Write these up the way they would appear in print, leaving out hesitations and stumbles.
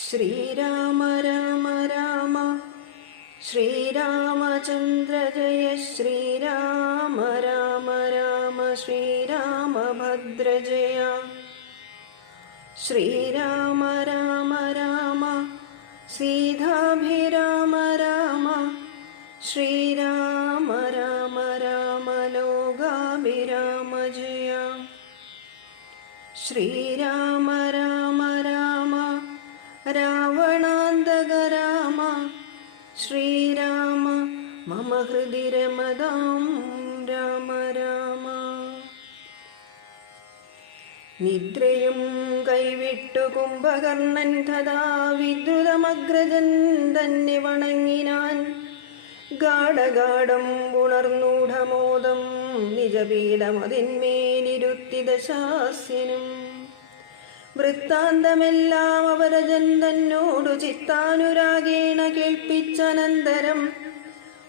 ശ്രീരാമ രാമ രാമ ശ്രീരാമചന്ദ്ര ജയ ശ്രീരാമ രാമ രാമ ശ്രീരാമഭദ്ര ജയ ശ്രീരാമ രാമ രാമ സീതാഭിരാമ രാമ ശ്രീരാമ രാമ രാമ ലോകാഭിരാമ ജയ ശ്രീരാമ രാമ രാമ രാവണാന്തക രാമ ശ്രീരാമ മമ ഹൃദി രമതാം രാമ രാമ. നിദ്രയും കൈവിട്ടു കുംഭകർണൻ തഥാ വിദ്രുതമഗ്രജൻ തന്നെ വണങ്ങിനാൻ. ഗാഢഗാഠം ഉണർന്നൂഢമോദം നിജപീഠമതിന്മേലിരുത്തി ദശാസ്യനും. വൃത്താന്തമെല്ലാം അവരജൻ തന്നോടു ചിത്താനുരാഗേണ കേൾപ്പിച്ചനന്തരം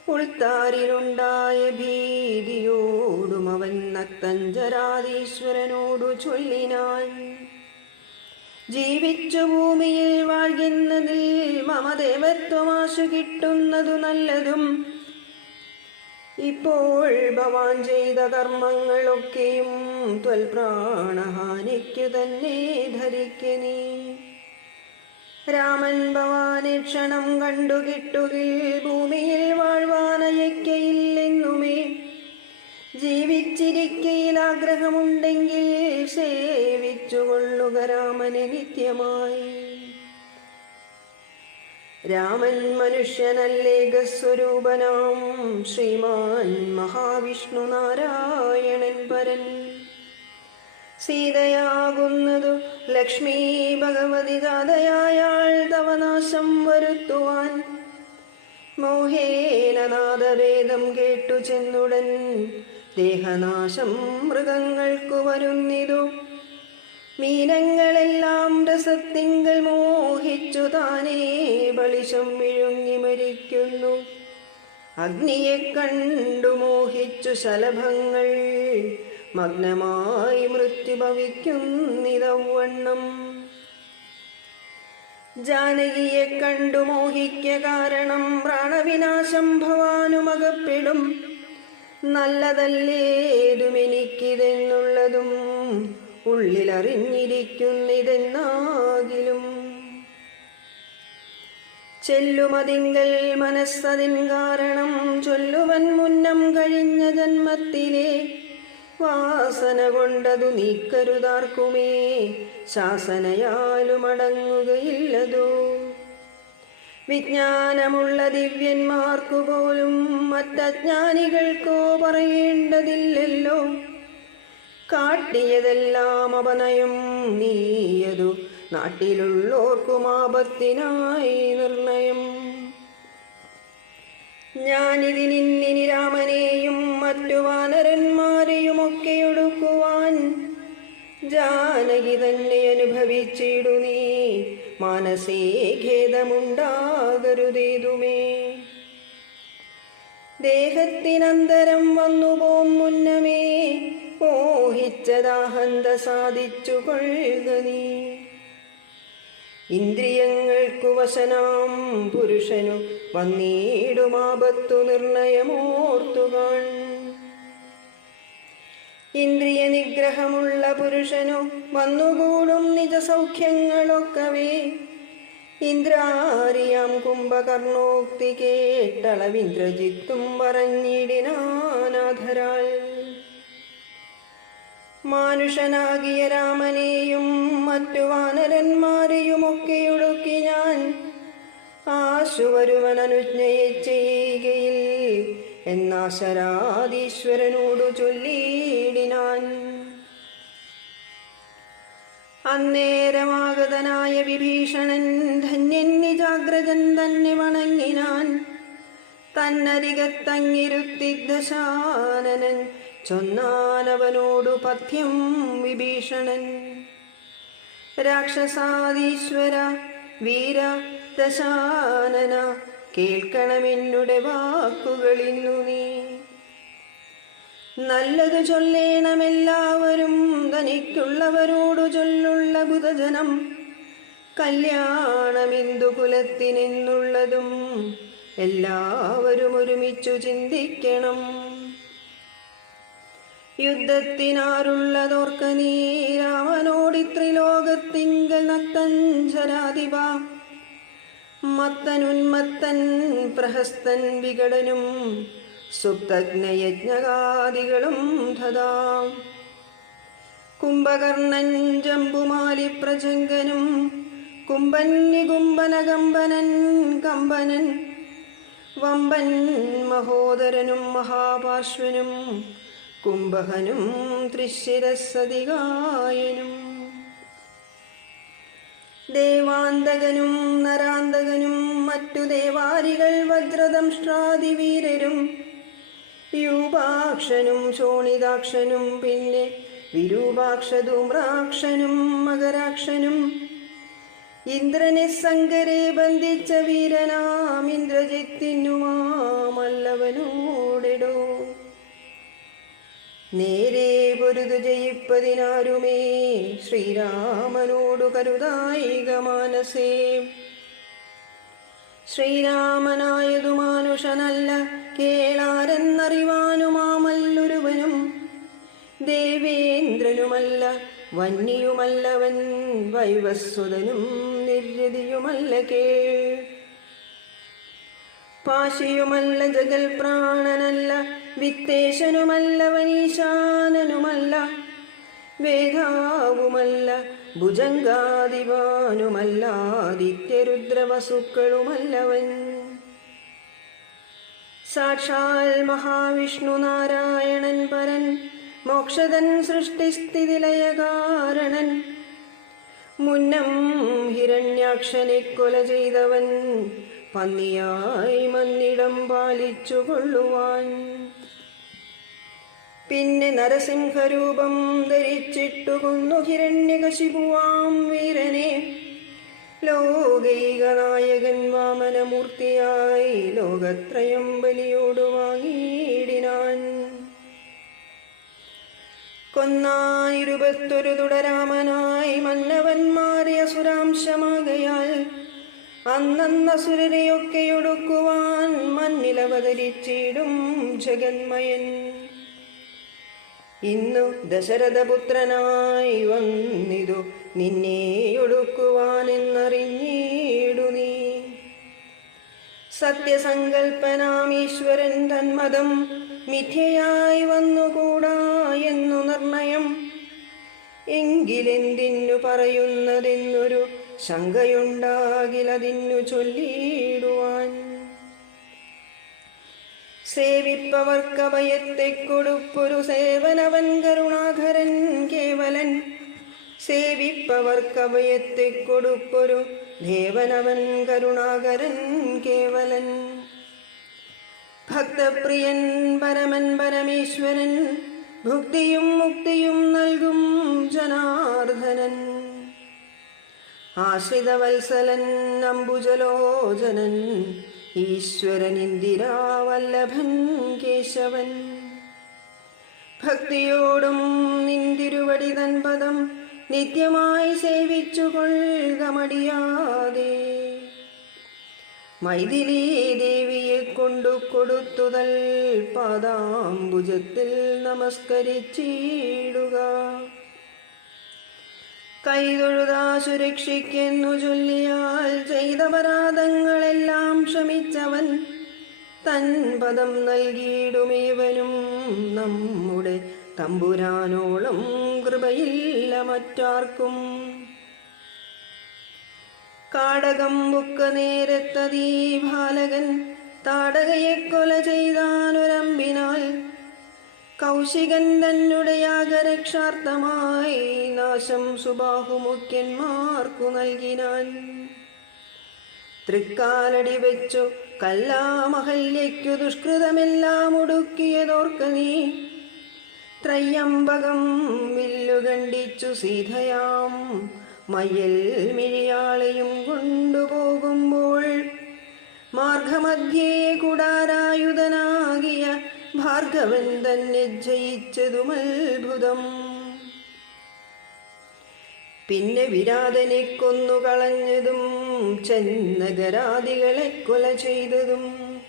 ഉൾത്താരിലുണ്ടായ ഭീതിയോടും അവൻ നക്തഞ്ചരാധീശ്വരനോടു ചൊല്ലിനാൻ. ജീവിച്ചു ഭൂമിയിൽ വാഴുന്നതിൽ മമദേവത്വമാശു കിട്ടുന്നതു നല്ലതും. ഇപ്പോൾ ഭവാൻ ചെയ്ത കർമ്മങ്ങളൊക്കെയും ത്വൽപ്രാണഹാനിക്കു തന്നെ ധരിക്കനീ. രാമൻ ഭവാനെ ക്ഷണം കണ്ടു കിട്ടുകിൽ ഭൂമിയിൽ വാഴ്വാനയക്കയില്ലെന്നുമേ. ജീവിച്ചിരിക്കയിൽ ആഗ്രഹമുണ്ടെങ്കിൽ സേവിച്ചുകൊള്ളുക രാമനെ നിത്യമായി. രാമൻ മനുഷ്യനല്ലേകസ്വരൂപനാം ശ്രീമാൻ മഹാവിഷ്ണു നാരായണൻ പരൻ. സീതയാകുന്നതു ലക്ഷ്മി ഭഗവതി ജാതയായാൾ തവനാശം വരുത്തുവാൻ. മോഹേന നാദവേദം കേട്ടു ചെന്നുടൻ ദേഹനാശം മൃഗങ്ങൾക്കു വരുന്നിതു. മീനങ്ങളെല്ലാം രസത്തിങ്കൽ മോഹിച്ചു താനേ ബളിശം വിഴുങ്ങി മരിക്കുന്നു. അഗ്നിയെ കണ്ടു മോഹിച്ചു ശലഭങ്ങൾ മഗ്നമായി മൃത്യു ഭവിക്കുന്നിതവണ്ണം. ജാനകിയെ കണ്ടു മോഹിക്ക കാരണം പ്രാണവിനാശം ഭവാനുമകപ്പെടും. നല്ലതല്ലേതുമെനിക്കിതെന്നുള്ളതും ഉള്ളിലറിഞ്ഞിരിക്കുന്നിതെന്നാകിലും. ചെല്ലുമതിങ്കൽ മനസ്സതിൻ കാരണം ചൊല്ലുവൻ മുന്നം കഴിഞ്ഞ ജന്മത്തിലെ വാസന കൊണ്ടതു നീക്കരുതാർക്കുമേ ശാസനയാലുമടങ്ങുകയില്ലതോ. വിജ്ഞാനമുള്ള ദിവ്യന്മാർക്കു പോലും മറ്റജ്ഞാനികൾക്കോ പറയേണ്ടതില്ലല്ലോ. കാട്ടിയതെല്ലാം അപനയം നീയതു നാട്ടിലുള്ളോർക്കും ആപത്തിനായി നിർണയം. ഞാനിതിനിന്നിനി രാമനെയും മറ്റു വാനരന്മാരെയുമൊക്കെ ഒടുക്കുവാൻ ജാനകി തന്നെ അനുഭവിച്ചിടു നീ. മാനസേ ഖേദമുണ്ടാകരുതേതുമേ. ദേഹത്തിനന്തരം വന്നുപോം മുന്നമേ മോഹിച്ചതാഹന്ത സാധിച്ചു കൊള്ളുക നീ. ഇന്ദ്രിയങ്ങൾക്കു വശനാം പുരുഷനു വന്നീടുമാപത്തു നിർണയമോർത്തുകാൺ. ഇന്ദ്രിയ നിഗ്രഹമുള്ള പുരുഷനു വന്നുകൂടും നിജസൗഖ്യങ്ങളൊക്കവേ. ഇന്ദ്രാരിയാം കുംഭകർണോക്തി കേട്ടളവിന്ദ്രജിത്തും പറഞ്ഞിടിനാനാഥരാൽ. മാനുഷനാകിയ രാമനെയും മറ്റു വാനരന്മാരെയുമൊക്കെ ഒടുക്കി ഞാൻ ആശുവരുവനനുജ്ഞയെ ചെയ്യുകയിൽ എന്നാശരാധീശ്വരനോടു ചൊല്ലിയിടിനാൻ. അന്നേരമാഗതനായ വിഭീഷണൻ ധന്യൻ നിജാഗ്രജൻ തന്നെ വണങ്ങിനാൻ. തന്നരികത്തങ്ങിരുത്തി ദശാനനൻ ചൊന്നാനവനോടു പഥ്യം വിഭീഷണൻ. രാക്ഷസാധീശ്വര വീര ദശാനന കേൾക്കണമെന്നുടെ വാക്കുകളിന്നു നീ. നല്ലതു ചൊല്ലേണമെല്ലാവരും തനിക്കുള്ളവരോടു ചൊല്ലുള്ള ബുധജനം കല്യാണമെന്തു കുലത്തിനെന്നുള്ളതും എല്ലാവരും ഒരുമിച്ചു ചിന്തിക്കണം. യുദ്ധത്തിനാരുള്ളതോർക്ക നീ രാമനോടിത്രിലോകത്തിങ്കൽ നക്തഞ്ചരാധിപ. മത്തനുന്മത്തൻ പ്രഹസ്തൻ വികടനും സുപ്തജ്ഞയജ്ഞകാദികളും തഥാ. കുംഭകർണൻ ജംബുമാലി പ്രജങ്കനും കുംഭൻ നികുംഭനകമ്പനൻ കമ്പനൻ വമ്പൻ മഹോദരനും മഹാപാർശ്വനും കുംഭകനും ത്രിശിരസ്സതികായനും. ദേവാന്തകനും നരാന്തകനും മറ്റു ദേവാരികൾ വജ്രദംഷ്ട്രാദിവീരരും യൂപാക്ഷനും ശോണിതാക്ഷനും പിന്നെ വിരൂപാക്ഷധൂമ്രാക്ഷനും മകരാക്ഷനും ഇന്ദ്രനെ സങ്കരെ ബന്ധിച്ച വീരനാം ഇന്ദ്രജിത്തിനുമാമല്ലവനോടെടോ. നേരെ പൊരുതു ജയിപ്പതിനാരുമേ ശ്രീരാമനോടു കരുതായിക മാനസേ. ശ്രീരാമനായതു മാനുഷനല്ല കേളാരെന്നറിവാനുമാമല്ലൊരുവനും ദേവേന്ദ്രനുമല്ല വന്യയുമല്ലവൻ വൈവസ്വതനും നിർയതിയുമല്ല കേൾ. പാശിയുമല്ല ജഗൽ പ്രാണനല്ല വിത്തേശനുമല്ല വനീശാനനുമല്ല വേദാവുമല്ല ഭുജംഗാദിവാനുമല്ല ആദിത്യരുദ്രവസുക്കളുമല്ലവൻ. സാക്ഷാൽ മഹാവിഷ്ണു നാരായണൻ പരൻ മോക്ഷതൻ സൃഷ്ടിസ്ഥിതിലയകാരണൻ മുന്നം ഹിരണ്യാക്ഷനെ കൊല ചെയ്തവൻ പന്നിയായി മന്നിടം പാലിച്ചു കൊള്ളുവാൻ. പിന്നെ നരസിംഹരൂപം ധരിച്ചിട്ടു കൊന്നു ഹിരണ്യകശിപുവാം വീരനെ. ലോകൈക നായകൻ വാമനമൂർത്തിയായി ലോകത്രയം ബലിയോടു വാങ്ങിയിടിനാൻ. കൊന്നാൻ 21 തുടരാമനായി മന്നവന്മാരെ അസുരാംശമാകയാൽ അന്നസുരരെയൊക്കെയൊടുക്കുവാൻ മണ്ണിലവതരിച്ചിടും ജഗന്മയൻ. ഇന്നു ദശരഥപുത്രനായി വന്നിതു നിന്നെയൊടുക്കുവാനെന്നറിഞ്ഞിടു നീ. സത്യസങ്കൽപ്പനാമീശ്വരൻ തന്മതം മിഥ്യയായി വന്നുകൂടാ എന്നു നിർണയം. എങ്കിലെന്തിനു പറയുന്നതെന്നൊരു ശങ്കയുണ്ടാകിലതിന്നു ചൊല്ലിയിടുവാൻ. സേവിപ്പവർക്കഭയത്തെ കൊടുപ്പൊരു സേവനവൻ കരുണാകരൻ കേവലൻ. സേവിപ്പവർക്കഭയത്തെ കൊടുപ്പൊരു ദേവനവൻ കരുണാകരൻ കേവലൻ. ഭക്തപ്രിയൻ പരമൻ പരമേശ്വരൻ ഭുക്തിയും മുക്തിയും നൽകും ജനാർദ്ദനൻ. ആശ്രിതവത്സലൻ അംബുജലോചനൻ ഈശ്വരൻ ഇന്ദിരാവല്ലഭൻ കേശവൻ. ഭക്തിയോടും നിന്തിരുവടി തൻ പദം നിത്യമായി സേവിച്ചു കൊള്ളുക മടിയാതെ. മൈഥിലീ ദേവിയെ കൊണ്ടു കൊടുത്തുതൽ പാദാംബുജത്തിൽ നമസ്കരിച്ചിടുക. കൈതൊഴുതാ സുരക്ഷിക്കെന്നു ചൊല്ലിയാൽ ചെയ്ത പരാധങ്ങളെല്ലാം ക്ഷമിച്ചവൻ. തൻ പദം നൽകിയിടുമേവനും നമ്മുടെ തമ്പുരാനോളം കൃപയില്ല മറ്റാർക്കും. കാടകം ബുക്ക നേരത്തതീ ബാലകൻ താടകയെ കൊല ചെയ്താനൊരമ്പിനാൽ. കൗശികൻ തന്നെ യാഗരക്ഷാർത്ഥമായി നാശം സുബാഹുമുഖ്യന്മാർക്കു നൽകിനാൻ. തൃക്കാലടി വെച്ചു കല്ലാമഹല്യയ്ക്കു ദുഷ്കൃതമെല്ലാം ഒടുക്കിയതോർക്ക നീ. ത്രയംബകം വില്ലുകണ്ടിച്ചു സീതയാം മയ്യൽ മിഴിയാളെയും കൊണ്ടുപോകുമ്പോൾ മാർഗമധ്യേ കുടാരായുധനാകിയ ഭാർഗവൻ തന്നെ ജയിച്ചതുമത്ഭുതം. പിന്നെ വിരാതനെ കൊന്നുകളഞ്ഞതും ചെന്നഗരാദികളെ കൊല ചെയ്തതും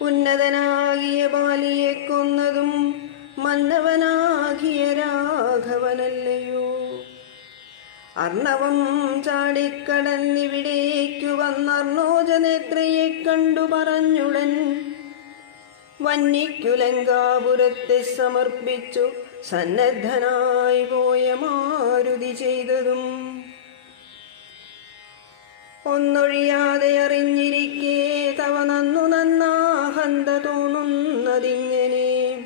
ഉന്നതനാകിയ ബാലിയെ കൊന്നതും മന്നവനാകിയ രാഘവനല്ലയോ. അർണവം ചാടിക്കടന്നിവിടേക്കു വന്നർണോജനേത്രയെ കണ്ടു പറഞ്ഞുടൻ വന്യയ്ക്കു ലങ്കാപുരത്തെ സമർപ്പിച്ചു സന്നദ്ധനായി പോയ മാരുതി ചെയ്തതും ഒന്നൊഴിയാതെ അറിഞ്ഞിരിക്കേ തവ നന്നു നന്നാഹന്ത തോന്നുന്നതിങ്ങനെ.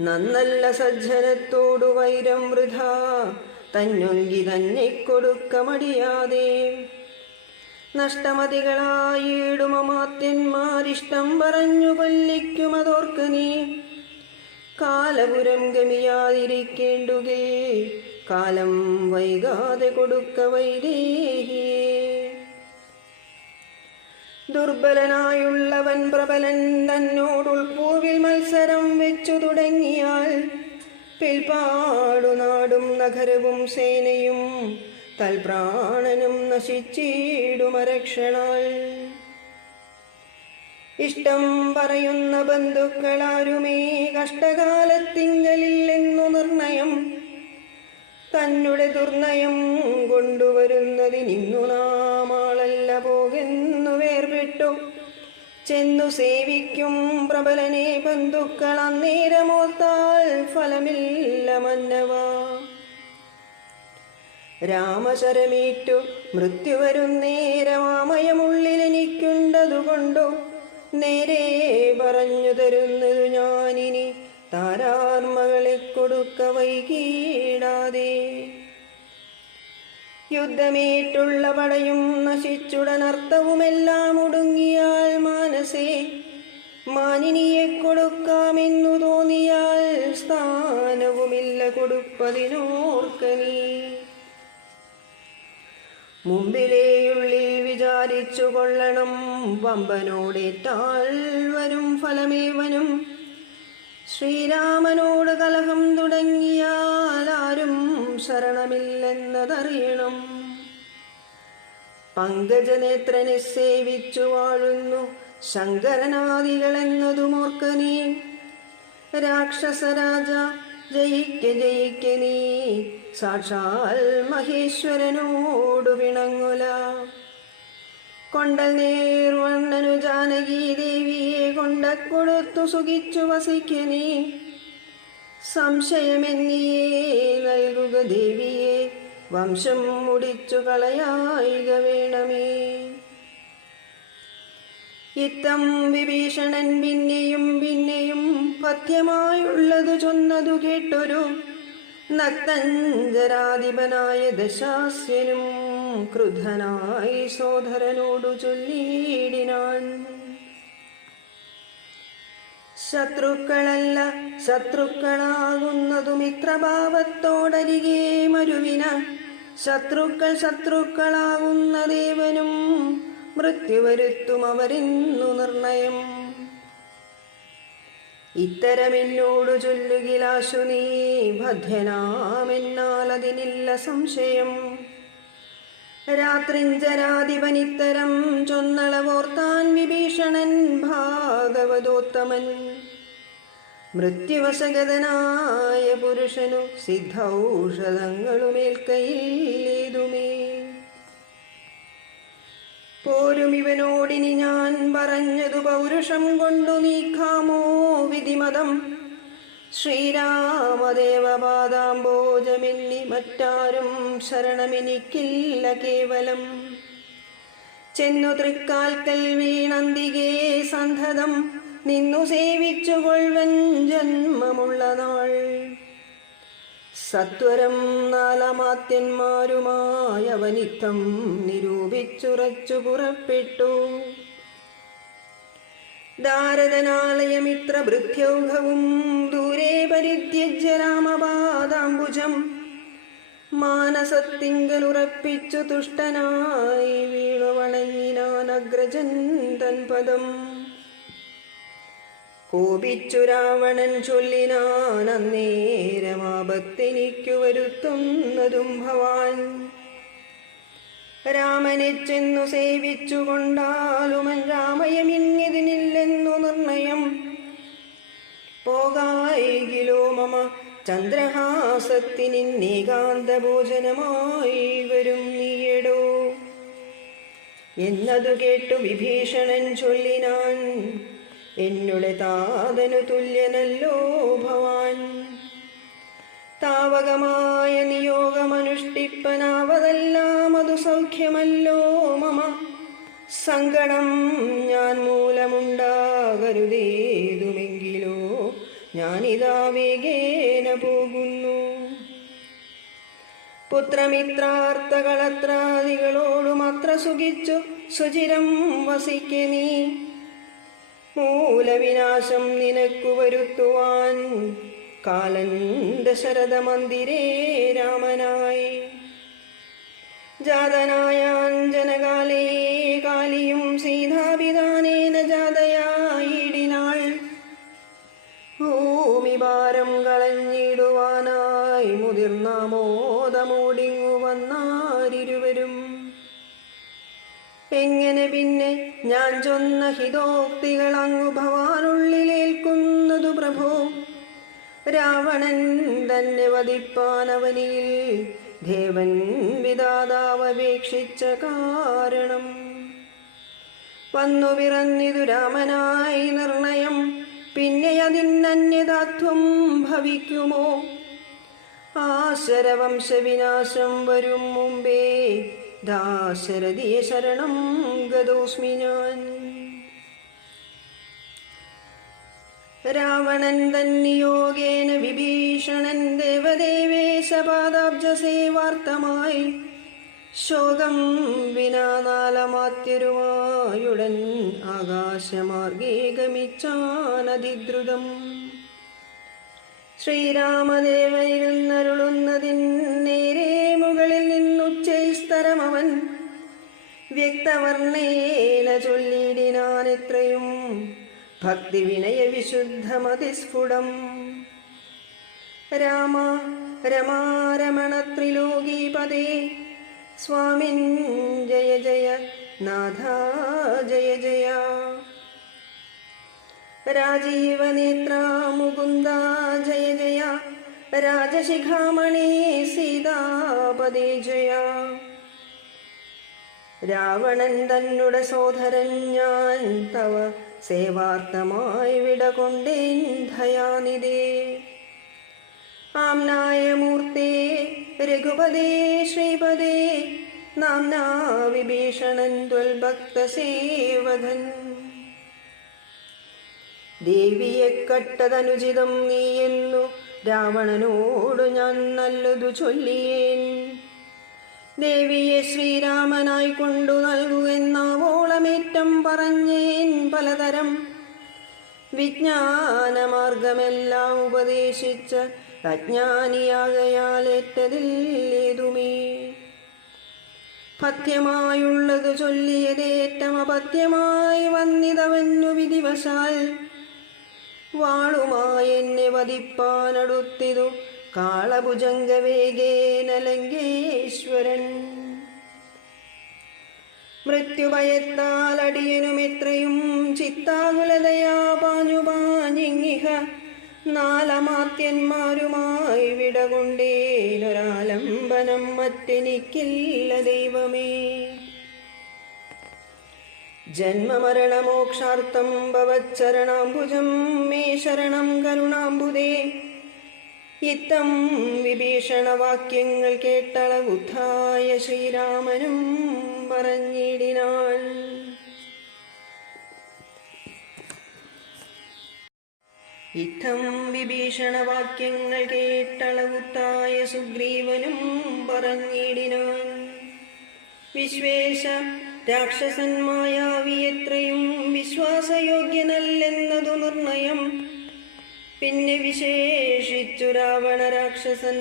നന്നല്ല സജ്ജനത്തോടു വൈരം വൃഥാ തന്നൊങ്കി തന്നെ കൊടുക്ക മടിയാതെ. നഷ്ടമതികളായിടുമമാത്യന്മാരിഷ്ടം പറഞ്ഞു കൊല്ലിക്കുമതോർക്ക നീ. കാലപുരം ഗമിയാതിരിക്കേണ്ടുകേ കാലം വൈകാതെ കൊടുക്ക വൈദേഹിയേ. ദുർബലനായുള്ളവൻ പ്രബലൻ തന്നോടുൾപ്പൂവിൽ മത്സരം വെച്ചു തുടങ്ങിയാൽ പിൽപാടു നാടും നഗരവും സേനയും തൽപ്രാണനും നശിച്ചിടുമരക്ഷണാൽ. ഇഷ്ടം പറയുന്ന ബന്ധുക്കളാരുമേ കഷ്ടകാലത്തിങ്കലില്ലെന്നു നിർണയം. തന്നെ ദുർനയം കൊണ്ടുവരുന്നതിനിന്നു നാമാളല്ല പോകെന്നു വേർപെട്ടു ചെന്നു സേവിക്കും പ്രബലനെ ബന്ധുക്കൾ അന്നേരമോർത്താൽ ഫലമില്ല മന്നവ. രാമശരമേറ്റു മൃത്യു വരുന്നേരമാമയമുള്ളിലെനിക്കുണ്ടതുകൊണ്ടു നേരെ പറഞ്ഞു തരുന്നതു ഞാനിനി താരാർമകളെ കൊടുക്ക വൈകീടാതെ. യുദ്ധമേറ്റുള്ള പടയും നശിച്ചുടനർത്ഥവുമെല്ലാം ഒടുങ്ങിയാൽ മാനസേ മാനിനിയെ കൊടുക്കാമെന്നു തോന്നിയാൽ സ്ഥാനവുമില്ല കൊടുപ്പതിനോർക്ക നീ. മുമ്പിലേയുള്ളിൽ വിചാരിച്ചു കൊള്ളണം വമ്പനോടേറ്റാൽ വരും ഫലമേവനും. ശ്രീരാമനോട് കലഹം തുടങ്ങിയാൽ ആരും ശരണമില്ലെന്നതറിയണം. പങ്കജനേത്രനെ സേവിച്ചു വാഴുന്നു ശങ്കരനാദികളെന്നതുമോർക്ക നീ. രാക്ഷസരാജ ജയിക്ക ജയിക്ക നീ സാക്ഷാൽ മഹേശ്വരനോടു പിണങ്ങുല. കൊണ്ടൽ നേർവണ്ണനു ജാനകീ ദേവിയെ കൊണ്ടക്കൊടുത്തു സുഖിച്ചു വസിക്ക നീ. സംശയമെന്നിയേ നൽകുക ദേവിയെ വംശം മുടിച്ചു കളയായിക വേണമേ. ഇത്തം വിഭീഷണൻ പിന്നെയും പിന്നെയും പഥ്യമായുള്ളതു ചൊന്നതു കേട്ടൊരു നക്തഞ്ചരാധിപനായ ദശാസ്യനും ക്രുദ്ധനായി സോദരനോടു ചൊല്ലിയിടിനാൻ. ശത്രുക്കളല്ല ശത്രുക്കളാകുന്നതു മിത്രഭാവത്തോടരികെ മരുവിന. ശത്രുക്കൾ ശത്രുക്കളാകുന്ന ദേവനും മൃത്യു വരുത്തും അവരിന്നു നിർണയം. ഇത്തരമെന്നോടു ചൊല്ലുകിലാശു നീ ഭദ്യനാമെന്നാൽ അതിനില്ല സംശയം. രാത്രിഞ്ചരാധിപനിത്തരം ചൊന്നളവോർത്താൻ വിഭീഷണൻ ഭാഗവതോത്തമൻ. മൃത്യുവശഗതനായ പുരുഷനു സിദ്ധൌഷധങ്ങളുമേൽക്കയില്ലേതുമേ. പോരും ഇവനോടിനി ഞാൻ പറഞ്ഞതു പൗരുഷം കൊണ്ടു നീക്കാമോ വിധിമതം. ശ്രീരാമദേവപാദാംബോജമെന്നി മറ്റാരും ശരണമെനിക്കില്ല കേവലം. ചെന്നു തൃക്കാൽക്കൽ വീണന്തികേ സന്ധതം നിന്നു സേവിച്ചുകൊള്ളുവൻ ജന്മമുള്ള നാൾ. സത്വരം നാലമാത്യന്മാരുമായവനിത്തം നിരൂപിച്ചുറച്ചു പുറപ്പെട്ടു. ദാരദനാലയമിത്ര ഭൃത്യൗഘവും ദൂരെ പരിത്യജ്യ രാമപാദാംബുജം. മാനസത്തിങ്കലുറപ്പിച്ചു തുഷ്ടനായി വീണു വണങ്ങിനാൻ അഗ്രജൻ തൻ പദം. കോപിച്ചു രാവണൻ ചൊല്ലിനാൻ, അന്നേരമാപത്തെനിക്കു വരുത്തുന്നതും ഭവാൻ. രാമനെ ചെന്നു സേവിച്ചു കൊണ്ടാലുമൻ രാമയമിങ്ങിതിനില്ലെന്നു നിർണയം. പോകായികിലോ മമ ചന്ദ്രഹാസത്തിനേകാന്ത ഭോജനമായി വരും നീയടോ എന്നതു കേട്ടു വിഭീഷണൻ ചൊല്ലിനാൻ, എന്നുടെ താതനു തുല്യനല്ലോ ഭവാൻ. താവകമായ നിയോഗമനുഷ്ഠിപ്പനാവതെല്ലാം അതു സൗഖ്യമല്ലോ മമ. സങ്കടം ഞാൻ മൂലമുണ്ടാകരുതേതുമെങ്കിലോ ഞാനിതാ വേഗേന പോകുന്നു. പുത്രമിത്രാർത്ഥകളത്രാദികളോടുമത്ര സുഖിച്ചു സുചിരം വസിക്കെ നീ. മൂലവിനാശം നിനക്കു വരുത്തുവാൻ കാലൻ ദശരഥ മന്ദിരേ രാമനായി. ജാതനായാഞ്ജനകാലേ കാലിയും സീതാഭിധാനേന ജാതയായിടിനാൾ. ഭൂമിഭാരം കളഞ്ഞിടുവാനായി മുതിർന്നാമോദമോടിങ്ങു വന്നാരിരുവരും. എങ്ങനെ പിന്നെ ഞാൻ ചൊന്ന ഹിതോക്തികൾ അങ്ങു ഭവാനുള്ളിലേൽക്കുന്നതു പ്രഭോ? രാവണൻ തന്നെ വധിപ്പാനവനിയിൽ ദേവൻ വിധാതാവപേക്ഷിച്ച കാരണം. വന്നു പിറന്നിതു രാമനായി നിർണയം, പിന്നെ അതിനന്യതാത്വം ഭവിക്കുമോ? ആശരവംശവിനാശം വരും മുമ്പേ ദാശരഥിയ ശരണം ഗതോസ്മി ഞാൻ. രാവണൻ തന്നിയോഗേന വിഭീഷണൻ ദേവദേവേശപാദാബ്ജസേവാർത്ഥമായി ശോകം വിനാനാലമാത്യരുമായുടൻ ആകാശമാർഗേ ഗമിച്ചാനതിദ്രുതം. ശ്രീരാമദേവനിരുന്നരുളുന്നതിൻ നേരെ മുകളിൽ നിന്നുച്ചൈസ്തരമവൻ വ്യക്തവർണ്ണേന ചൊല്ലിടിനാനെത്രയും ഭക്തി വിനയ വിശുദ്ധമതിസ്ഫുടം. രാമ രമാരമണ ത്രിലോകീപദേ സ്വാമിൻ ജയ ജയ നാഥ ജയ ജയ. രാജീവനേത്ര മുകുന്ദ ജയ ജയ, രാജശിഖാമണി സീതാപദേ ജയ. രാവണൻ തന്നുടെ സോദരൻ ഞാൻ തവ സേവാർത്ഥമായി വിടകൊണ്ടേൻ ദയാനിധേ. ആംനായ മൂർത്തേ രഘുപദേ ശ്രീപദേ, നാംനാ വിഭീഷണൻ ത്വൽഭക്തസേവകൻ. ദേവിയെ കട്ടതനുചിതം നീയെന്നു രാവണനോടു ഞാൻ നല്ലതു ചൊല്ലിയേൻ. ദേവിയെ ശ്രീരാമനായി കൊണ്ടു നൽകുവെന്നാവോളമേറ്റം പറഞ്ഞേൻ പലതരം. വിജ്ഞാനമാർഗമെല്ലാം ഉപദേശിച്ച അജ്ഞാനിയാകയാലേറ്റതില്ലേതുമേ. പഥ്യമായുള്ളതു ചൊല്ലിയതേറ്റം അപഥ്യമായി വന്നിതവന്നു വിധിവശാൽ. വാളുമായി എന്നെ വധിപ്പാനടുത്തിതു കാളഭുജംഗവേഗേന ലങ്കേശ്വരൻ. മൃത്യുഭയത്താൽ അടിയനുമെത്രയും ചിത്താകുലതയാ പാഞ്ഞുപാഞ്ഞിങ്ങിഹ നാലമാത്യന്മാരുമായി വിടകൊണ്ടേനൊരാലംബനം മറ്റെനിക്കില്ല ദൈവമേ. ജന്മമരണമോക്ഷാർത്ഥം ഭവച്ചരണാംബുജം മേ ശരണം കരുണാംബുദേ. ഇത്തം വിഭീഷണവാക്യങ്ങൾ കേട്ടളവുദ്ധായ ശ്രീരാമനും പറഞ്ഞിടിനാൻ. ഇത്തം വിഭീഷണവാക്യങ്ങൾ കേട്ടളവുത്തായ സുഗ്രീവനും പറഞ്ഞിടിനാൻ. വിശ്വേശ രാക്ഷസൻ മായാവി എത്രയും വിശ്വാസയോഗ്യനല്ലെന്നതു നിർണയം. പിന്നെ വിശേഷിച്ചു രാവണ രാക്ഷസൻ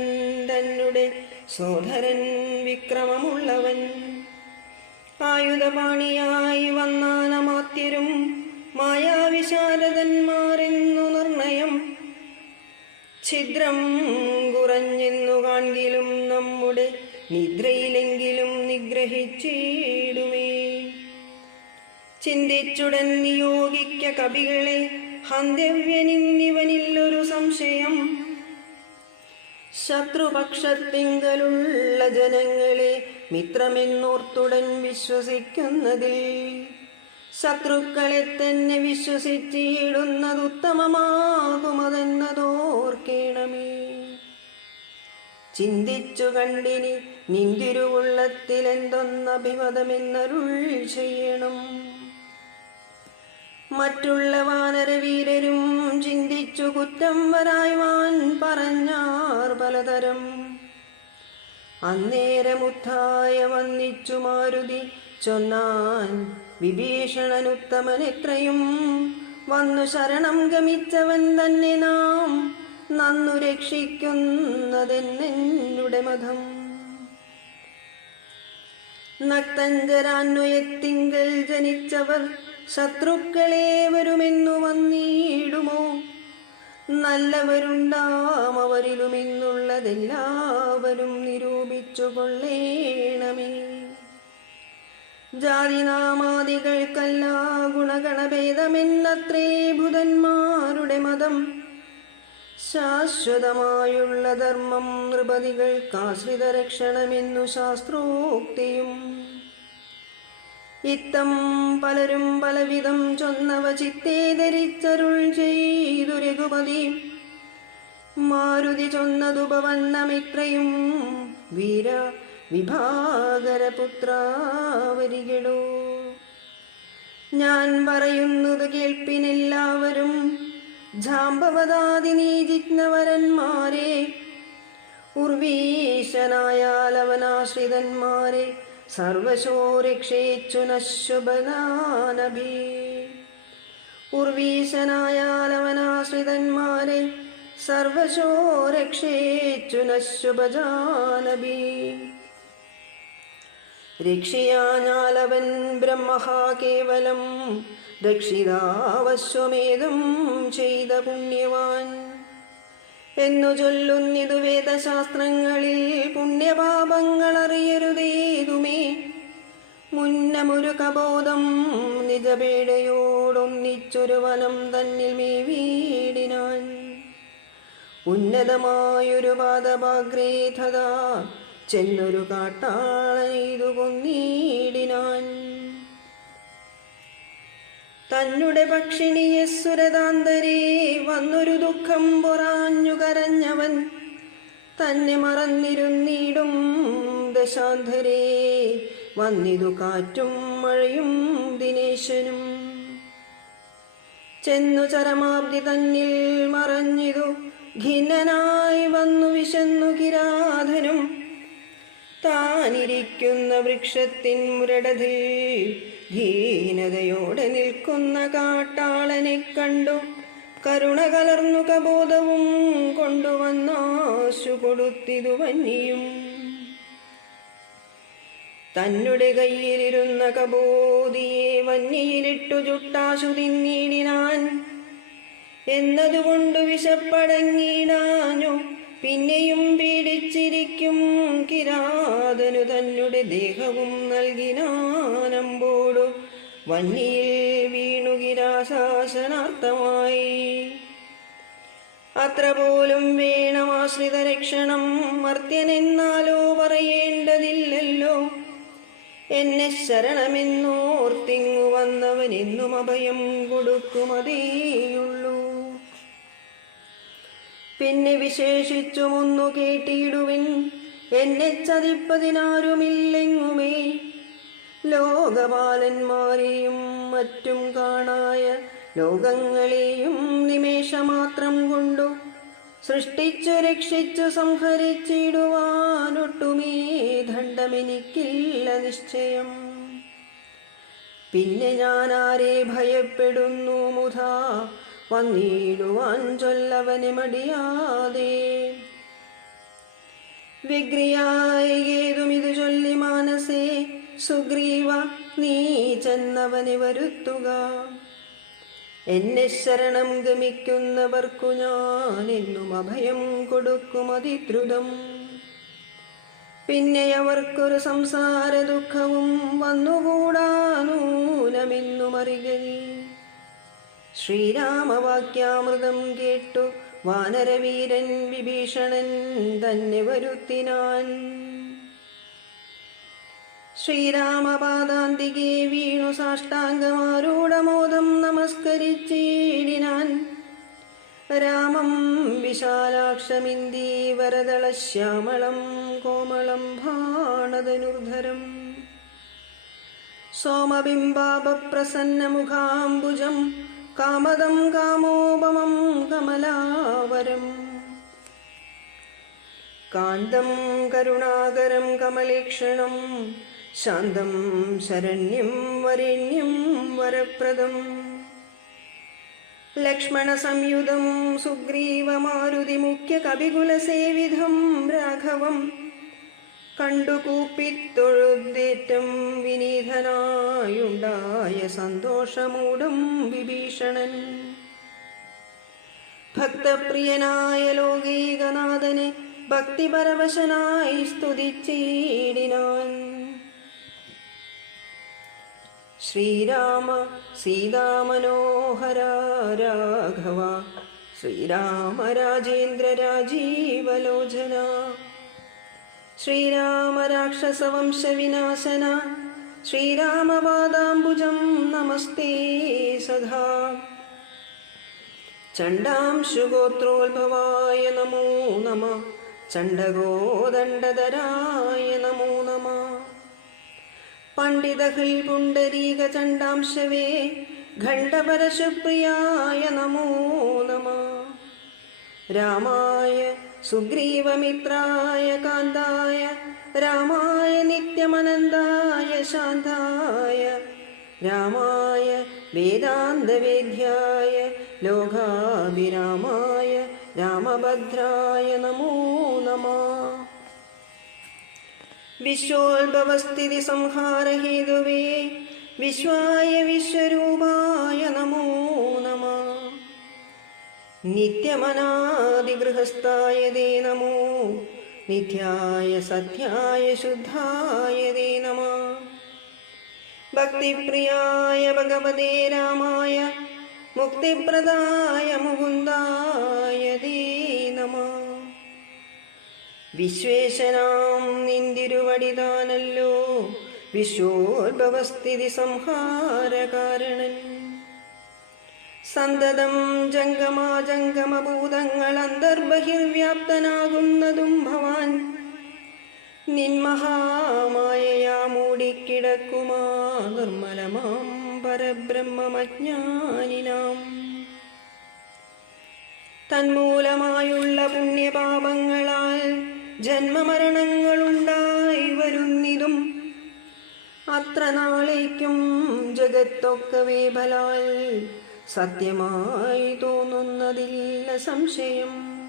തന്നെ സോദരൻ വിക്രമമുള്ളവൻ. ആയുധപാണിയായി വന്നാനമാത്യരും മായാവിശാരദന്മാരെന്നു നിർണയം ഛിദ്രം കുറഞ്ഞെന്നു കാൺകിലും നമ്മുടെ നിദ്രയിലെങ്കിലും നിഗ്രഹിച്ചിടുമേ. ചിന്തിച്ചുടൻ നിയോഗിക്ക കവികളെ ഹന്ത്യവ്യനിന്നിവനില്ലൊരു സംശയം. ശത്രുപക്ഷത്തിങ്കലുള്ള ജനങ്ങളെ മിത്രമെന്നോർത്തുടൻ വിശ്വസിക്കുന്നതിൽ ശത്രുക്കളെ തന്നെ വിശ്വസിച്ചിടുന്നതുത്തമമാകുമതെന്നതോർക്കേണമേ. ചിന്തിച്ചു കണ്ടിനി നിന്തിരുവുള്ളത്തിലെന്തൊന്നഭിമതമെന്നരുൾ ചെയ്യണം. മറ്റുള്ള വാനരവീരരും ചിന്തിച്ചു കുറ്റം വരായ്വാൻ പറഞ്ഞാർ പലതരം. അന്നേരമുദ്ധായ വന്നിച്ചു മാരുതി ചൊന്നാൻ വിഭീഷണനുത്തമനെത്രയും വന്നു ശരണം ഗമിച്ചവൻ തന്നെ നാം നന്നു രക്ഷിക്കുന്നതെന്നുടെ മതം. നക്തഞ്ചരാന്വയത്തിങ്കൽ ജനിച്ചവർ ശത്രുക്കളേവരുമെന്നു വന്നിടുമോ? നല്ലവരുണ്ടാം അവരിലുമെന്നുള്ളതെല്ലാവരും നിരൂപിച്ചു കൊള്ളേണമേ. ജാതിനാമാദികൾക്കല്ല ഗുണഗണഭേദമെന്നത്രേ ബുധന്മാരുടെ മതം. ശാശ്വതമായുള്ള ധർമ്മം നൃപതികൾക്കാശ്രിതരക്ഷണമെന്നു ശാസ്ത്രോക്തിയും. ഇത്തം പലരും പലവിധം ചൊന്നവ ചിത്തേ ധരിച്ചരുൾ ചെയ്തു രഘുപതി. മാരുതി ചൊന്നതുപവന്നമിത്രയും വീര വിഭാകരപുത്രാവരികടോ. ഞാൻ പറയുന്നത് കേൾപ്പിനെല്ലാവരും. ജാമ്പവതാദിനീ ജിജ്ഞവരന്മാരെ ഉർവീശനായാലവനാശ്രിതന്മാരെ സർവശോ രക്ഷേച്ചു നശുഭനാനഭി. ഉർവീശനായാലവനാശ്രിതന്മാരെ സർവശോ രക്ഷേച്ചു നശുഭജാനഭി. രക്ഷിയാഞ്ഞാലവൻ ബ്രഹ്മഹാ കേവലം രക്ഷിതാവശ്വമേധം ചെയ്ത പുണ്യവാൻ എന്നു ചൊല്ലുന്നിതു വേദശാസ്ത്രങ്ങളിൽ. പുണ്യപാപങ്ങളറിയരുതേതുമേ മുന്നമൊരു കബോധം നിജപേടയോടൊന്നിച്ചൊരു വനം തന്നിൽ മേവീടിനാൻ. ഉന്നതമായൊരു പാദപാഗ്രേധത ചെന്നൊരു കാട്ടാളനെയ്തു കൊന്നീടിനാൻ. തന്നുടെ പക്ഷിണിയെ സുരതാന്തരേ വന്നൊരു ദുഃഖം പൊറാഞ്ഞു കരഞ്ഞവൻ തന്നെ മറന്നിരുന്നിടും ദശാന്തരേ. വന്നിതു കാറ്റും മഴയും ദിനേശനും ചെന്നു ചരമാബ്ദി തന്നിൽ മറഞ്ഞിതു. ഖിന്നനായി വന്നു വിശന്നു കിരാതനും താനിരിക്കുന്ന വൃക്ഷത്തിൻ മുരടതിൽ ധീനതയോടെ നിൽക്കുന്ന കാട്ടാളനെ കണ്ടു. കരുണ കലർന്നു കബോധവും കൊണ്ടുവന്നാശു കൊടുത്തിതു വന്നിയും. തന്നുടെ കയ്യിലിരുന്ന കബോധിയെ വന്നിയിലിട്ടു ചുട്ടാശു തിന്നീടിനാൻ. എന്നതുകൊണ്ടു വിശപ്പടങ്ങിടാഞ്ഞു പിന്നെയും പീഡിച്ചിരിക്കും കിരാതനു തന്നുടെ ദേഹവും നൽകിനാനമ്പോടു വന്നിയിൽ വീണു കിരാശാസനാർത്ഥമായി. അത്ര പോലും വേണമാശ്രിത രക്ഷണം മർത്യനെന്നാലോ പറയേണ്ടതില്ലല്ലോ. എന്നെ ശരണമെന്നോർത്തിങ്ങു വന്നവനെന്നും അഭയം കൊടുക്കുമതേയുള്ളൂ. പിന്നെ വിശേഷിച്ചുമൊന്നു കേട്ടിടുവിൻ, എന്നെ ചതിപ്പതിനാരുമില്ലെങ്ങുമേ. ലോകപാലന്മാരെയും മറ്റും കാണായ ലോകങ്ങളെയും നിമേഷമാത്രം കൊണ്ടു സൃഷ്ടിച്ചു രക്ഷിച്ചു സംഹരിച്ചിടുവാനൊട്ടുമേ ദണ്ഡമെനിക്കില്ല നിശ്ചയം. പിന്നെ ഞാൻ ആരെ ഭയപ്പെടുന്നു മുധാ വന്നിടുവാൻ ചൊല്ലവനെ മടിയാതെ. വിഗ്രിയായി ഏതുമിതു ചൊല്ലി മാനസേ സുഗ്രീവ നീ ചെന്നവനെ വരുത്തുക. എന്നെ ശരണം ഗമിക്കുന്നവർക്കു ഞാൻ എന്നും അഭയം കൊടുക്കും അതിദ്രുതം. പിന്നെ അവർക്കൊരു സംസാര ദുഃഖവും വന്നുകൂടാനൂനമെന്നും അറികൽ. ശ്രീരാമവാക്യാമൃതം കേട്ടു വാനരവീരൻ വിഭീഷണൻ തന്നെ വരുത്തിനാൻ. ശ്രീരാമപാദാന്തികെ വീണു സാഷ്ടാംഗമാരൂഢമോദം നമസ്കരിച്ചിടിനാൻ. രാമം വിശാലാക്ഷമിന്ദീവരദളശ്യാമളം കോമളം ഭാണധനുർധരം. സോമബിംബാപപ്രസന്നമുഖാംബുജം കാമദം കാമോപമം കമലാവരം. കാന്തം കരുണാകരം കമലേക്ഷണം ശാന്തം ശരണ്യം വരേണ്യം വരപ്രദം. ലക്ഷ്മണസംയുതം സുഗ്രീവമാരുതിമുഖ്യ കവികുലസേവിധം രാഘവം. കണ്ടുകൂപ്പിത്തൊഴുതേറ്റം വിനീതനായുണ്ടായ സന്തോഷമൂഢം വിഭീഷണൻ. ഭക്തപ്രിയനായ ലോകൈകനാഥനെ ഭക്തിപരവശനായി സ്തുതിച്ചിടിനാൻ. ശ്രീരാമ സീതാമനോഹര രാഘവ ശ്രീരാമ രാജേന്ദ്ര രാജീവലോചന. ശ്രീരാമ രാക്ഷസവംശവിനാശന ശ്രീരാമപാദാംബുജം നമസ്തേ സദാ. ചണ്ഡാംശുഗോത്രോത്ഭവായ നമോ നമഃ. ചണ്ഡകോദണ്ഡധരായ നമോ നമഃ. പണ്ഡിതഹിൽ പുണ്ടരീക ചണ്ഡാംശവേ ഖണ്ഡപരശുപ്രിയായ നമോ നമഃ. രാമായ സുഗ്രീവമിത്രായ കാന്തായ രാമായ നിത്യമനന്തായ ശാന്തായ രാമായ വേദാന്തവേദ്യായ ലോകാഭിരാമായ രാമഭദ്രായ നമോ നമഃ. വിശ്വോത്ഭവസ്ഥിതി സംഹാരഹേതുവേ വിശ്വായ വിശ്വരൂപായ നമോ നമഃ. നിത്യമനാദിഗൃഹസ്ഥായ തേ നമോ നിത്യായ സത്യായ ശുദ്ധായ തേ നമഃ. ഭക്തിപ്രിയായ ഭഗവതേ രാമായ മുക്തിപ്രദായ മുകുന്ദായ തേ നമഃ. വിശ്വേശനാം നിന്തിരുവടിതാനല്ലോ വിശ്വോത്ഭവസ്ഥിതി സംഹാരകാരണൻ. സന്തതം ജംഗമാജംഗമഭൂതങ്ങൾ അന്തർബഹിർവ്യാപ്തനാകുന്നതും ഭവാൻ. നിന്മഹാമായയാ മൂടിക്കിടക്കുമാ നിർമ്മലമാം പരബ്രഹ്മമജ്ഞാനിനാം. തന്മൂലമായുള്ള പുണ്യപാപങ്ങളാൽ ജന്മമരണങ്ങളുണ്ടായി വരുന്നിതും അത്ര നാളേക്കും ജഗത്തൊക്കവേ ബലാൽ സത്യമായി തോന്നുന്നതില്ല സംശയം.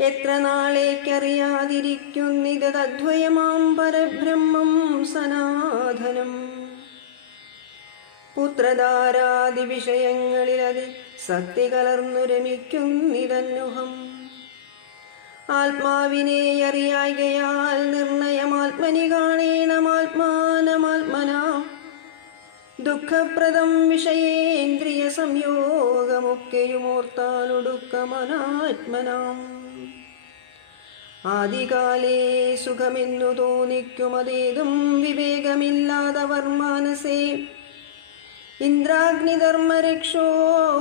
എത്ര നാളേക്കറിയാതിരിക്കുന്നിത് തദ്വയമാം പരബ്രഹ്മം സനാതനം. പുത്രധാരാദി വിഷയങ്ങളിലതി സക്തി കലർന്നു രമിക്കുന്നിതന്നുഹം. ആത്മാവിനെ അറിയായകയാൽ നിർണയമാത്മനി കാണേണമാത്മാനമാത്മനാ. ദുഃഖപ്രദം വിഷയേന്ദ്രിയ സംയോഗമൊക്കെയുമോർത്താലൊടുക്കമനാത്മനാം. ആദികാലേ സുഖമെന്നു തോന്നിക്കുമതേതും വിവേകമില്ലാതവർ മാനസേ. ഇന്ദ്രാഗ്നിധർമ്മരക്ഷോ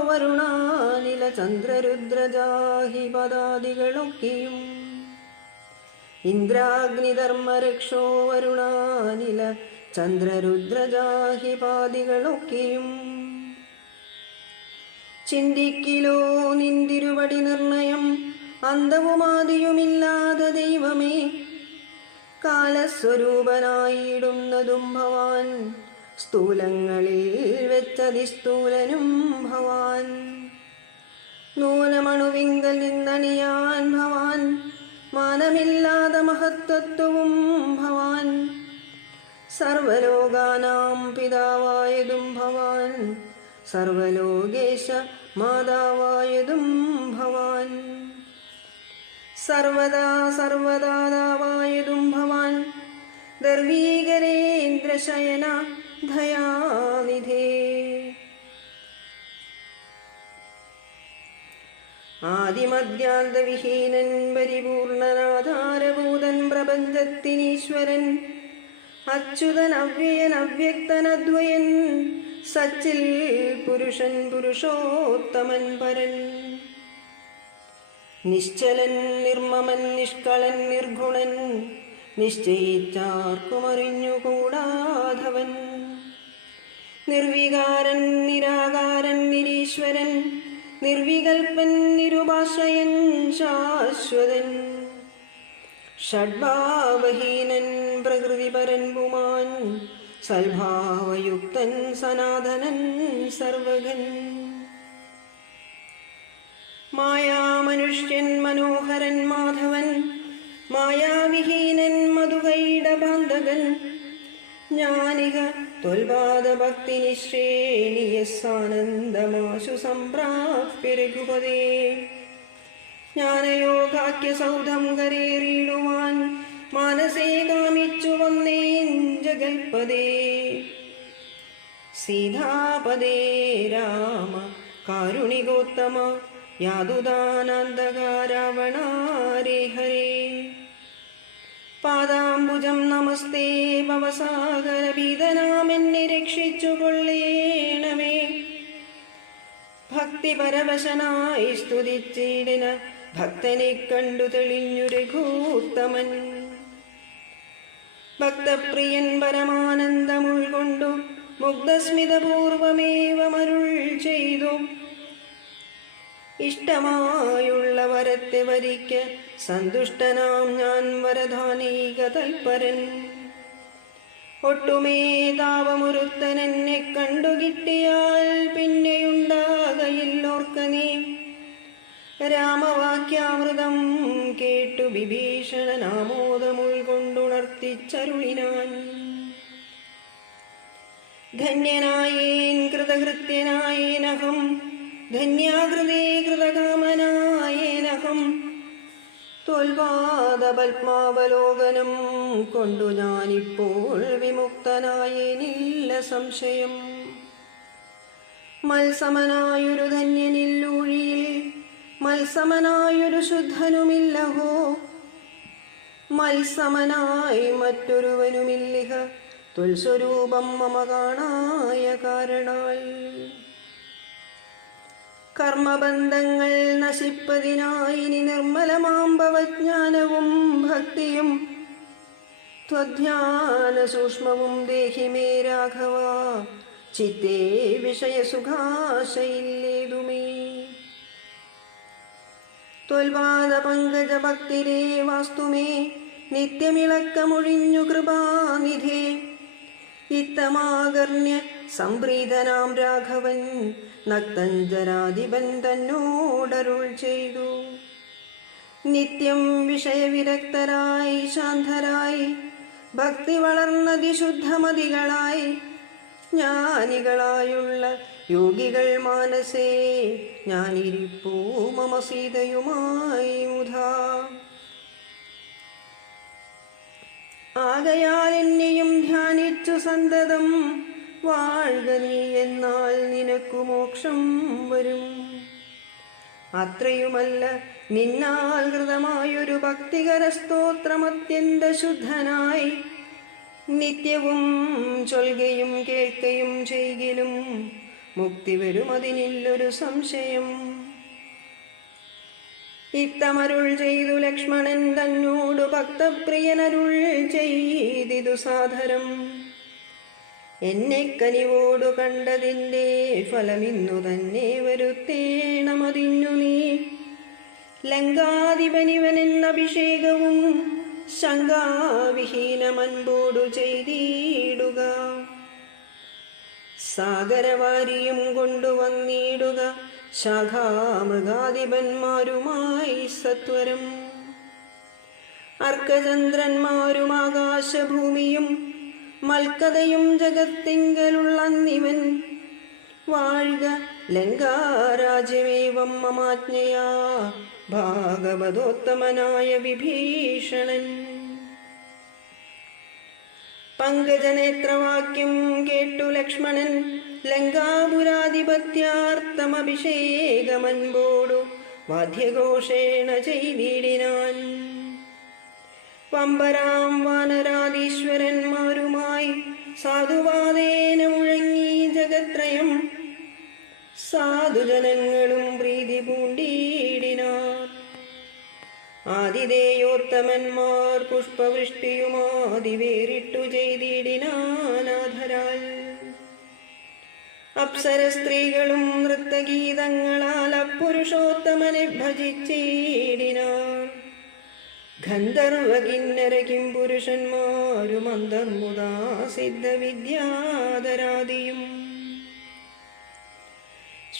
വരുണാനില ചന്ദ്രരുദ്രജാഹി പദാദികളൊക്കെയും. ഇന്ദ്രാഗ്നിധർമ്മരക്ഷോ വരുണാനില ചന്ദ്രരുദ്രജാഹി പാദികളൊക്കെയും. ചിന്തിക്കിലോ നിന്തിരുവടി നിർണയം അന്തവുമാദിയുമില്ലാതെ ദൈവമേ. കാലസ്വരൂപനായിടുന്നതും ഭവാൻ സ്ഥൂലങ്ങളിൽ വെച്ചതിസ്ഥൂലനും ഭവാൻ. നൂനമണുവിങ്കൽ നിന്നണിയാൻ ഭവാൻ. മാനമില്ലാതെ മഹത്തത്വവും ഭവാൻ. സർവലോകാനാം പിതാവായതും ഭവാൻ. സർവലോകേശ മാതാവായതും ഭവാൻ. സർവദാ സർവദാതാവായതും ഭവാൻ. ദർവീകരേന്ദ്രശയന ദയാനിധേ. ആദിമദ്യാന്തവിഹീനൻ പരിപൂർണനാധാരഭൂതൻ പ്രപഞ്ചത്തിനീശ്വരൻ അച്യുതൻ അവ്യയൻ അവ്യക്തനദ്വയൻ സച്ചിൽ പുരുഷൻ പുരുഷോത്തമൻ പരൻ. നിശ്ചലൻ നിർമ്മമൻ നിഷ്കളൻ നിർഗുണൻ നിശ്ചയിച്ചാർക്കുമറിഞ്ഞുകൂടാധവൻ. നിർവികാരൻ നിരാകാരൻ നിരീശ്വരൻ നിർവികൽപ്പൻ നിരുപാശ്രയൻ ശാശ്വതൻ. ഷഡ്ഭാവഹീനൻ പ്രകൃതിപരൻ പുമാൻ സൽഭാവയുക്തൻ സനാതനൻ സർവഗൻ. മായാമനുഷ്യൻ മനോഹരൻ മാധവൻ മായാവിഹീനൻ മധുകൈടബാന്ധകൻ. ജ്ഞാനിക ത്വൽപാദഭക്തിനിശ്രേണിയസാനന്ദമാശു സംപ്രാപ്യ രഘുപതേ. ജ്ഞാനയോഗാഖ്യസൗധം കരേറിയിടുവാൻ മാനസേ കാമിച്ചു വന്നേൻ ജഗൽപദേ. സീതാപദേ രാമ കാരുണികോത്തമ യാതുദാനന്ദകാരാവണാരേ ഹരേ. പാദാംബുജം നമസ്തേ ഭവസാഗരഭീതനാമെന്നെ രക്ഷിച്ചു കൊള്ളേണമേ. ഭക്തിപരവശനായി സ്തുതിച്ചിടിന ഭക്തനെ കണ്ടു തെളിഞ്ഞു രഘൂത്തമൻ. ഭക്തപ്രിയൻ പരമാനന്ദമുൾകൊണ്ടു മുഗ്ധസ്മിതപൂർവമേവമരുൾ ചെയ്തു. ഇഷ്ടമായുള്ള വരത്തെ വരിക്ക സന്തുഷ്ടനാം ഞാൻ വരദാനീക തൽപരൻ. ഒട്ടുമേ താപമൊരുത്തനെന്നെ കണ്ടു കിട്ടിയാൽ പിന്നെയുണ്ടാകയില്ലോർക്ക നീ. രാമവാക്യാമൃതം കേട്ടു വിഭീഷണനാമോദമുൾകൊണ്ടുണർത്തിച്ചരുളിനാൻ. ധന്യനായേൻ കൃതകൃത്യനായേനഹം ധന്യാകൃതേ കൃതകാമനായേനഹം. ത്വൽപാദപത്മാവലോകനം കൊണ്ടു ഞാനിപ്പോൾ വിമുക്തനായേനില്ല സംശയം. മത്സമനായൊരു ധന്യനില്ലൂഴിയിൽ മത്സമനായൊരു ശുദ്ധനുമില്ലഹോ. മത്സമനായി മറ്റൊരുവനുമില്ലിഹ ത്വൽസ്വരൂപം മമ കാണായ കാരണാൽ. കർമ്മബന്ധങ്ങൾ നശിപ്പതിനായി നിർമ്മലമാം ഭവജ്ഞാനവും ഭക്തിയും ത്വധ്യാന സൂക്ഷ്മവും ദേഹി മേ രാഘവ. ചിത്തേ വിഷയസുഖാശയില്ലേതുമേ. ത്വൽപാദ പങ്കജ ഭക്തിരേ വാസ്തു മേ നിത്യമിളക്കമൊഴിഞ്ഞു കൃപാനിധേ. ഇത്തമാകർണ്യ സംപ്രീതനാം രാഘവൻ നക്തഞ്ജരാധിപൻ തന്നോടരുൾ ചെയ്തു. നിത്യം വിഷയവിരക്തരായി ശാന്തരായി ഭക്തി വളർന്നതിശുദ്ധമതികളായി ജ്ഞാനികളായുള്ള യോഗികൾ മാനസേ ഞാനിരിപ്പൂ മമ സീതയുമായി മുധാ. ആകയാൽ എന്നെയും ധ്യാനിച്ചു സന്തതം വാഴ്ക നീ, എന്നാൽ നിനക്കു മോക്ഷം വരും. അത്രയുമല്ല, നിന്നാൽ കൃതമായൊരു ഭക്തികര സ്തോത്രം അത്യന്ത ശുദ്ധനായി നിത്യവും ചൊൽകയും കേൾക്കയും ചെയ്കിലും മുക്തി വരും, അതിനില്ലൊരു സംശയം. ഇത്തമരുൾ ചെയ്തു ലക്ഷ്മണൻ തന്നോടു ഭക്തപ്രിയനരുൾ ചെയ്തിതു സാദരം. എന്നെ കനിവോടു കണ്ടതിൻ്റെ ഫലമിന്നു തന്നെ വരുത്തേണമതിന്നു നീ. ലങ്കാധിപനിവനെന്ന അഭിഷേകവും ശങ്കാവിഹീനമൻപോടു ചെയ്തിടുക. സാഗരവാരിയും കൊണ്ടുവന്നിടുക ശാഖാമൃഗാധിപന്മാരുമായി സത്വരം. അർക്കചന്ദ്രന്മാരും ആകാശഭൂമിയും മൽക്കതയും ജഗത്തിങ്കലുള്ളന്നിവൻ വാഴുക ലങ്കാരാജ്യമേവം മമാജ്ഞയാ ഭാഗവതോത്തമനായ വിഭീഷണൻ. പങ്കജനേത്രവാക്യം കേട്ടു ലക്ഷ്മണൻ ലങ്കാപുരാധിപത്യാർത്ഥമഭിഷേകമൻപോടു വാദ്യഘോഷേണ ചെയ്തിടിനാൻ. വമ്പരാം വാനരാധീശ്വരന്മാരുമായി സാധുവാദേന മുഴങ്ങി ജഗത്രയം. സാധുജനങ്ങളും പ്രീതി പൂണ്ടിടിനാർ. ആതിഥേയോത്തമന്മാർ പുഷ്പവൃഷ്ടിയുമാതിവേറിട്ടു ചെയ്തിടിനാനാധരാൽ. അപ്സര സ്ത്രീകളും നൃത്തഗീതങ്ങളാൽ അപ്പുരുഷോത്തമനെ ഭജിച്ചിടിനാർ. ഗന്ധർവ കിന്നര കിംപുരുഷന്മാരും അന്തർമുദാ സിദ്ധവിദ്യാധരാദിയും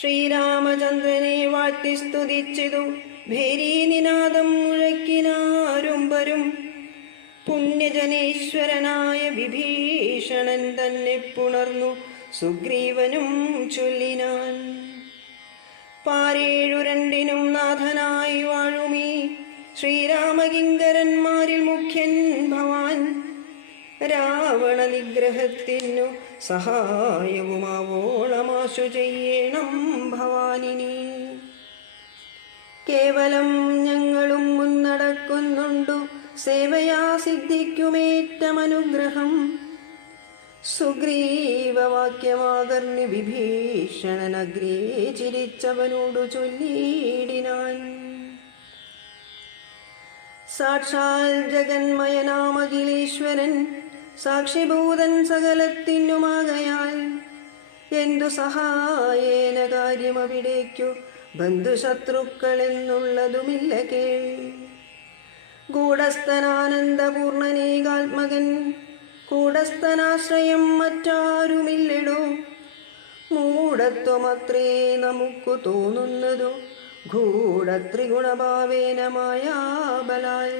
ശ്രീരാമചന്ദ്രനെ വാഴ്ത്തി സ്തുതിച്ചിതു ഭേരീനിനാദം മുഴക്കിനാരുംബരും. പുണ്യജനേശ്വരനായ വിഭീഷണൻ തന്നെ പുണർന്നു സുഗ്രീവനും ചൊല്ലിനാൻ. പാരേഴു രണ്ടിനും നാഥനായി വാഴുമീ ശ്രീരാമകിങ്കരന്മാരിൽ മുഖ്യൻ ഭവാൻ. രാവണ നിഗ്രഹത്തിനു സഹായവുമാവോളമാശു ചെയ്യണം ഭവാനിനി. കേവലം ഞങ്ങളും മുന്നടക്കുന്നുണ്ടു സേവയാ സിദ്ധിക്കുമേറ്റമനുഗ്രഹം. സുഗ്രീവവാക്യമാകർണി വിഭീഷണനഗ്രേ ചിരിച്ചവനോടു ചൊല്ലിയിടിനാൻ. സാക്ഷാൽ ജഗന്മയനാമഖിലേശ്വരൻ സാക്ഷിഭൂതൻ സകലത്തിനുമാകയാൽ. എന്തു സഹായേന കാര്യമവിടേക്കു ബന്ധുശത്രുക്കളെന്നുള്ളതുമില്ല കേൾ. ഗൂഢസ്ഥനാനന്ദപൂർണനേകാത്മകൻ കൂടസ്ഥനാശ്രയം മറ്റാരുമില്ലടോ. മൂഢത്വമത്രേ നമുക്കു തോന്നുന്നതു ഗൂഢത്രിഗുണഭാവേന മായാബലാൽ.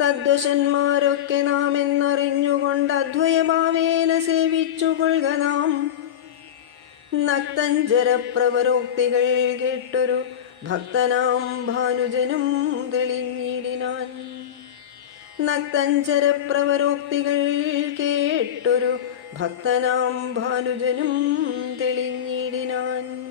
തദ്വശന്മാരൊക്കെ നാം എന്നറിഞ്ഞുകൊണ്ട് അദ്വയഭാവേന സേവിച്ചുകൊള്ളുക നാം. നക്തഞ്ചരപ്രവരോക്തികൾ കേട്ടൊരു ഭക്തനാം ഭാനുജനും തെളിഞ്ഞിടിനാൻ. നക്തഞ്ചരപ്രവരോക്തികൾ കേട്ടൊരു ഭക്തനാം ഭാനുജനും തെളിഞ്ഞിടിനാൻ.